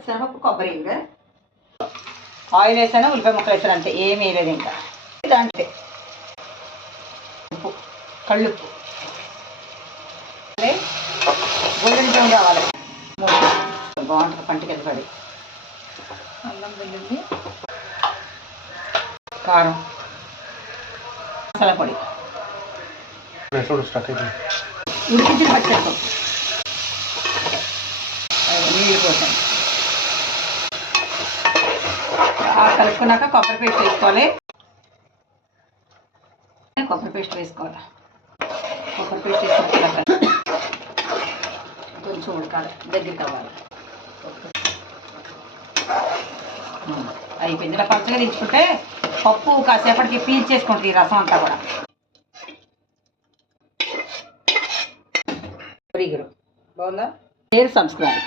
పచ్చిశనగపప్పు, కొబ్బరి, ఇంకా ఆయిల్ వేసాను, ఉల్లిపాయ ముక్కలు వేసాను, అంతే, ఏమీ వేయలేదు. ఇంకా దాంట్లో ఉప్పు, కళ్ళుప్పు, గోల్డెన్ బ్రౌన్ కావాలి, బాగుంటుంది పంటకి ఎదపడి. అల్లం వెల్లుల్లి, కారం, మసాలా పొడి, ఉడికించిన పచ్చిశనగపప్పు, నీళ్ళు పోసాను. కలుపుకున్నాక కొబ్బరి పేస్ట్ వేసుకోవాలి. కొబ్బరి పేస్ట్ వేసుకోవాలి. కొబ్బరి పేస్ట్ వేసుకున్నాక కొంచెం ఉడకాలి, దగ్గరికి అవ్వాలి. అయిపోయింది. ఇలా పచ్చగా దించుకుంటే పప్పు కాసేపటికి పీల్ చేసుకుంటుంది, ఈ రసం అంతా కూడా. బాగుందా? Share, subscribe.